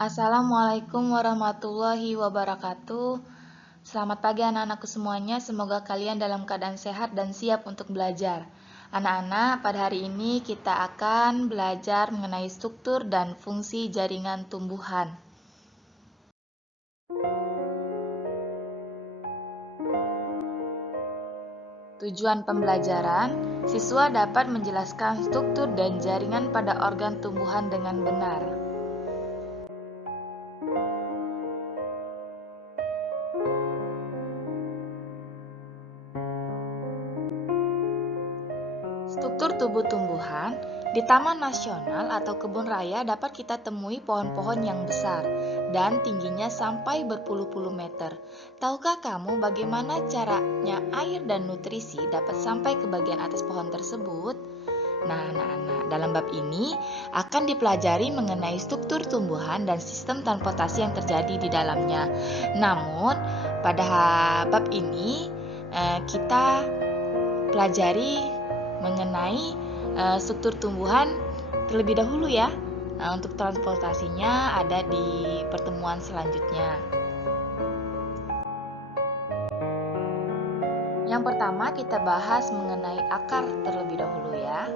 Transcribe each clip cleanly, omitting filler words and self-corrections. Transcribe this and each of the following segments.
Assalamualaikum warahmatullahi wabarakatuh. Selamat pagi anak-anakku semuanya. Semoga kalian dalam keadaan sehat dan siap untuk belajar. Anak-anak, pada hari ini kita akan belajar mengenai struktur dan fungsi jaringan tumbuhan. Tujuan pembelajaran, siswa dapat menjelaskan struktur dan jaringan pada organ tumbuhan dengan benar. Struktur tubuh tumbuhan di Taman Nasional atau kebun raya dapat kita temui pohon-pohon yang besar dan tingginya sampai berpuluh-puluh meter. Tahukah kamu bagaimana caranya air dan nutrisi dapat sampai ke bagian atas pohon tersebut? Nah, anak-anak, dalam bab ini akan dipelajari mengenai struktur tumbuhan dan sistem transportasi yang terjadi di dalamnya. Namun, pada bab ini kita pelajari mengenai struktur tumbuhan terlebih dahulu ya. Nah, untuk transportasinya ada di pertemuan selanjutnya. Yang pertama kita bahas mengenai akar terlebih dahulu ya.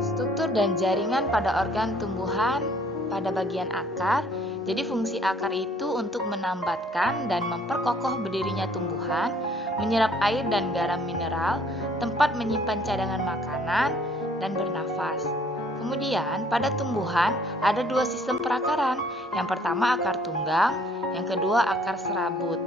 Struktur dan jaringan pada organ tumbuhan pada bagian akar. Jadi fungsi akar itu untuk menambatkan dan memperkokoh berdirinya tumbuhan, menyerap air dan garam mineral, tempat menyimpan cadangan makanan, dan bernafas. Kemudian pada tumbuhan ada dua sistem perakaran. Yang pertama akar tunggang, yang kedua akar serabut.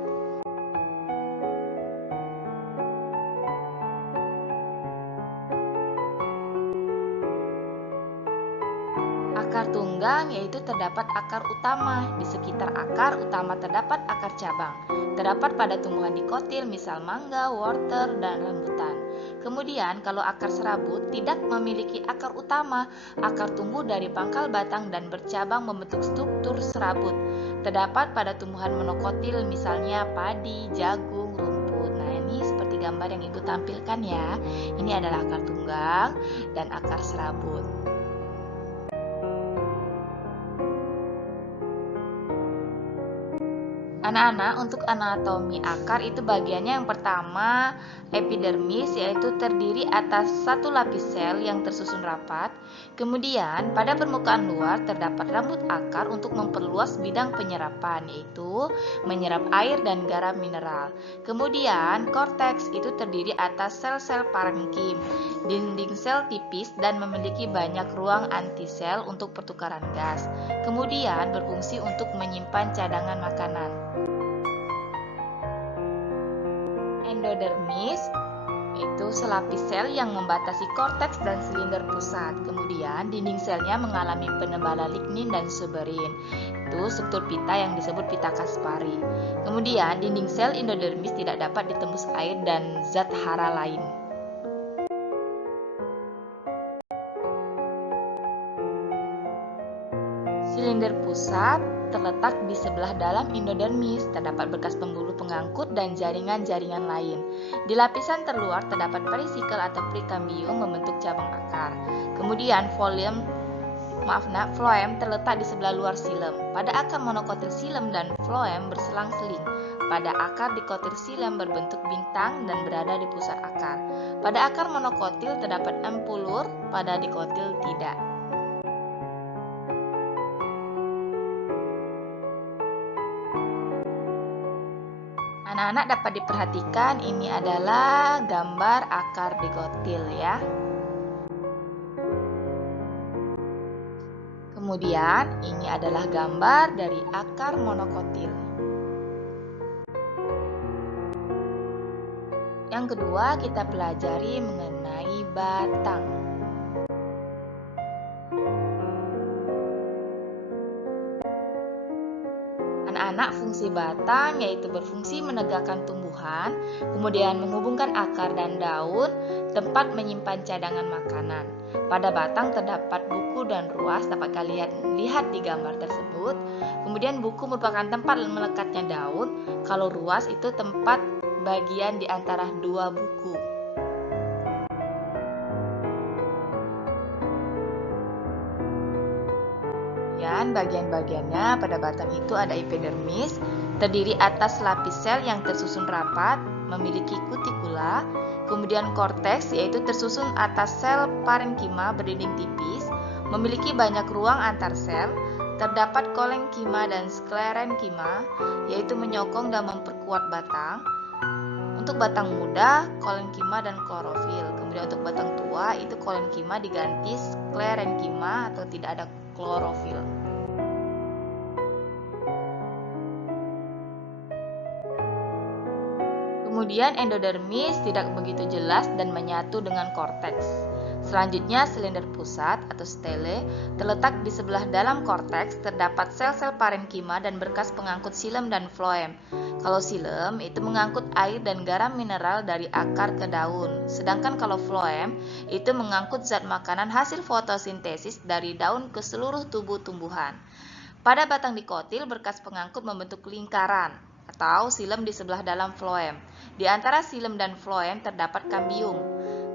Akar tunggang yaitu terdapat akar utama. Di sekitar akar utama terdapat akar cabang. Terdapat pada tumbuhan dikotil misal mangga, wortel, dan rambutan. Kemudian kalau akar serabut tidak memiliki akar utama, akar tumbuh dari pangkal batang dan bercabang membentuk struktur serabut. Terdapat pada tumbuhan monokotil misalnya padi, jagung, rumput. Nah, ini seperti gambar yang Ibu tampilkan ya. Ini adalah akar tunggang dan akar serabut. Anak-anak, untuk anatomi akar itu bagiannya yang pertama epidermis, yaitu terdiri atas satu lapis sel yang tersusun rapat. Kemudian pada permukaan luar terdapat rambut akar untuk memperluas bidang penyerapan, yaitu menyerap air dan garam mineral. Kemudian korteks itu terdiri atas sel-sel parenkim, dinding sel tipis dan memiliki banyak ruang antisel untuk pertukaran gas. Kemudian berfungsi untuk menyimpan cadangan makanan. Endodermis itu selapis sel yang membatasi korteks dan silinder pusat. Kemudian dinding selnya mengalami penebalan lignin dan suberin. Itu struktur pita yang disebut pita Kaspari. Kemudian dinding sel endodermis tidak dapat ditembus air dan zat hara lain. Silinder pusat terletak di sebelah dalam endodermis, terdapat bekas pembuluh pengangkut dan jaringan-jaringan lain. Di lapisan terluar terdapat perisikel atau prekambium membentuk cabang akar. Kemudian phloem terletak di sebelah luar xilem. Pada akar monokotil xilem dan phloem berselang-seling. Pada akar dikotil xilem berbentuk bintang dan berada di pusat akar. Pada akar monokotil terdapat ampulur, pada dikotil tidak. Anak-anak dapat diperhatikan ini adalah gambar akar dikotil ya. Kemudian ini adalah gambar dari akar monokotil. Yang kedua kita pelajari mengenai batang. Anak-anak, fungsi batang yaitu berfungsi menegakkan tumbuhan, kemudian menghubungkan akar dan daun, tempat menyimpan cadangan makanan. Pada batang terdapat buku dan ruas, dapat kalian lihat di gambar tersebut. Kemudian buku merupakan tempat melekatnya daun, kalau ruas itu tempat bagian di antara dua buku. Kemudian bagian-bagiannya pada batang itu ada epidermis, terdiri atas lapis sel yang tersusun rapat, memiliki kutikula. Kemudian korteks, yaitu tersusun atas sel parenkima berdinding tipis, memiliki banyak ruang antar sel. Terdapat kolenkima dan sklerenkima, yaitu menyokong dan memperkuat batang. Untuk batang muda, kolenkima dan klorofil. Kemudian untuk batang tua, itu kolenkima diganti sklerenkima atau tidak ada klorofil. Kemudian endodermis tidak begitu jelas dan menyatu dengan korteks. Selanjutnya silinder pusat atau stele terletak di sebelah dalam korteks, terdapat sel-sel parenkima dan berkas pengangkut xilem dan floem. Kalau xilem itu mengangkut air dan garam mineral dari akar ke daun, sedangkan kalau floem itu mengangkut zat makanan hasil fotosintesis dari daun ke seluruh tubuh tumbuhan. Pada batang dikotil, berkas pengangkut membentuk lingkaran atau xilem di sebelah dalam floem. Di antara xilem dan floem terdapat kambium.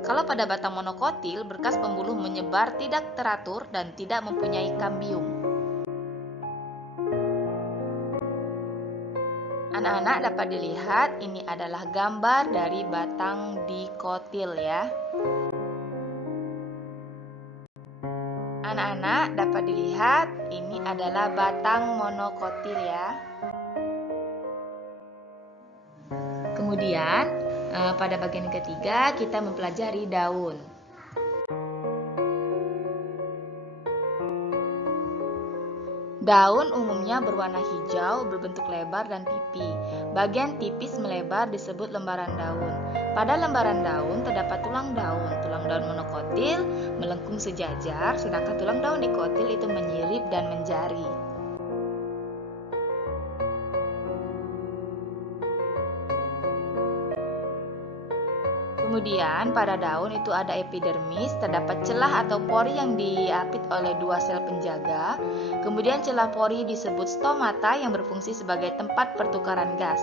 Kalau pada batang monokotil, berkas pembuluh menyebar tidak teratur dan tidak mempunyai kambium. Anak-anak dapat dilihat ini adalah gambar dari batang dikotil ya. Anak-anak dapat dilihat ini adalah batang monokotil ya. Kemudian pada bagian ketiga kita mempelajari daun. Daun umumnya berwarna hijau, berbentuk lebar dan pipi. Bagian tipis melebar disebut lembaran daun. Pada lembaran daun terdapat tulang daun. Tulang daun monokotil melengkung sejajar, sedangkan tulang daun dikotil itu menyilip dan menjari. Kemudian pada daun itu ada epidermis, terdapat celah atau pori yang diapit oleh dua sel penjaga. Kemudian celah pori disebut stomata yang berfungsi sebagai tempat pertukaran gas.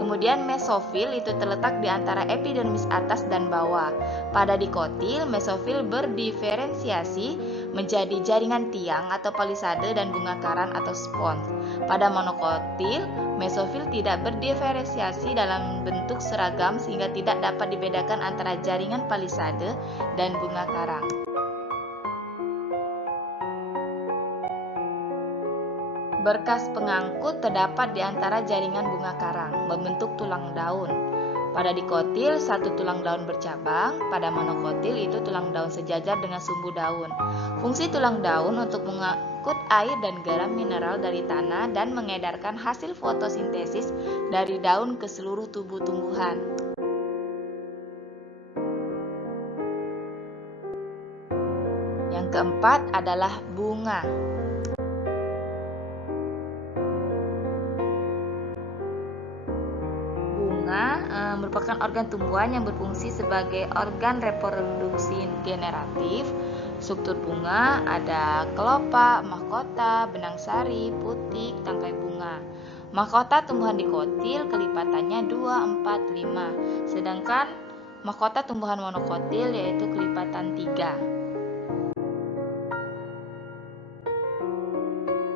Kemudian mesofil itu terletak di antara epidermis atas dan bawah. Pada dikotil, mesofil berdiferensiasi menjadi jaringan tiang atau palisade dan bunga karang atau spons. Pada monokotil, mesofil tidak berdiferensiasi dalam bentuk seragam sehingga tidak dapat dibedakan antara jaringan palisade dan bunga karang. Berkas pengangkut terdapat di antara jaringan bunga karang, membentuk tulang daun. Pada dikotil, satu tulang daun bercabang. Pada monokotil, itu tulang daun sejajar dengan sumbu daun. Fungsi tulang daun untuk mengangkut air dan garam mineral dari tanah dan mengedarkan hasil fotosintesis dari daun ke seluruh tubuh tumbuhan. Yang keempat adalah bunga. Merupakan organ tumbuhan yang berfungsi sebagai organ reproduksi generatif. Struktur bunga ada kelopak, mahkota, benang sari, putik, tangkai bunga. Mahkota tumbuhan dikotil kelipatannya 2, 4, 5. Sedangkan mahkota tumbuhan monokotil yaitu kelipatan 3.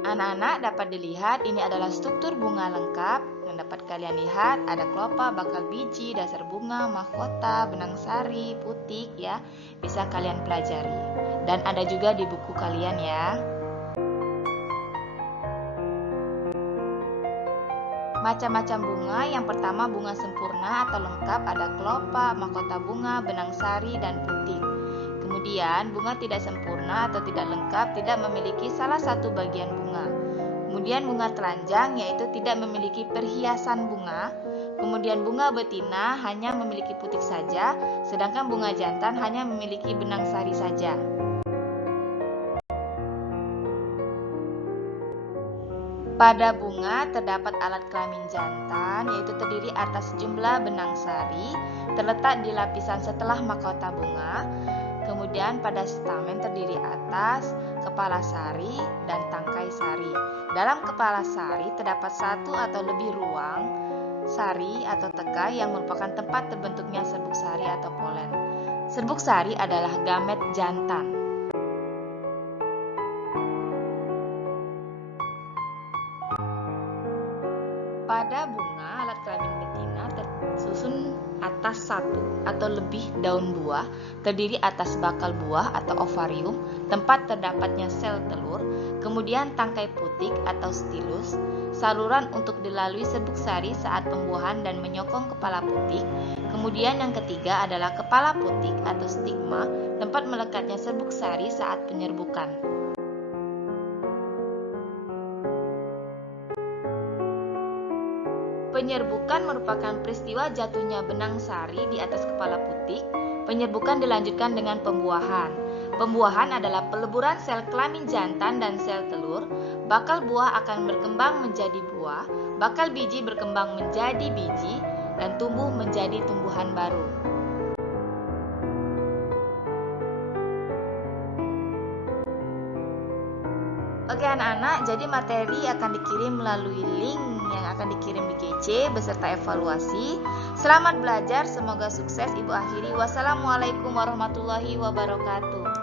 Anak-anak dapat dilihat ini adalah struktur bunga lengkap. Yang dapat kalian lihat ada kelopak, bakal biji, dasar bunga, mahkota, benang sari, putik ya. Bisa kalian pelajari. Dan ada juga di buku kalian ya. Macam-macam bunga, yang pertama bunga sempurna atau lengkap ada kelopak, mahkota bunga, benang sari, dan putik. Kemudian bunga tidak sempurna atau tidak lengkap tidak memiliki salah satu bagian bunga. Kemudian bunga telanjang yaitu tidak memiliki perhiasan bunga. Kemudian bunga betina hanya memiliki putik saja, sedangkan bunga jantan hanya memiliki benang sari saja. Pada bunga terdapat alat kelamin jantan yaitu terdiri atas sejumlah benang sari terletak di lapisan setelah mahkota bunga. Kemudian pada stamen terdiri atas kepala sari dan tangkai sari. Dalam kepala sari terdapat satu atau lebih ruang sari atau tekai yang merupakan tempat terbentuknya serbuk sari atau polen. Serbuk sari adalah gamet jantan. Pada bunga, alat kelamin betina tersusun atas satu atau lebih daun buah, terdiri atas bakal buah atau ovarium, tempat terdapatnya sel telur, kemudian tangkai putik atau stilus, saluran untuk dilalui serbuk sari saat pembuahan dan menyokong kepala putik, kemudian yang ketiga adalah kepala putik atau stigma, tempat melekatnya serbuk sari saat penyerbukan. Penyerbukan merupakan peristiwa jatuhnya benang sari di atas kepala putik. Penyerbukan dilanjutkan dengan pembuahan. Pembuahan adalah peleburan sel kelamin jantan dan sel telur. Bakal buah akan berkembang menjadi buah, bakal biji berkembang menjadi biji, dan tumbuh menjadi tumbuhan baru. Oke anak-anak, jadi materi akan dikirim melalui link yang akan dikirim di GC beserta evaluasi. Selamat belajar, semoga sukses. Ibu akhiri. Wassalamualaikum warahmatullahi wabarakatuh.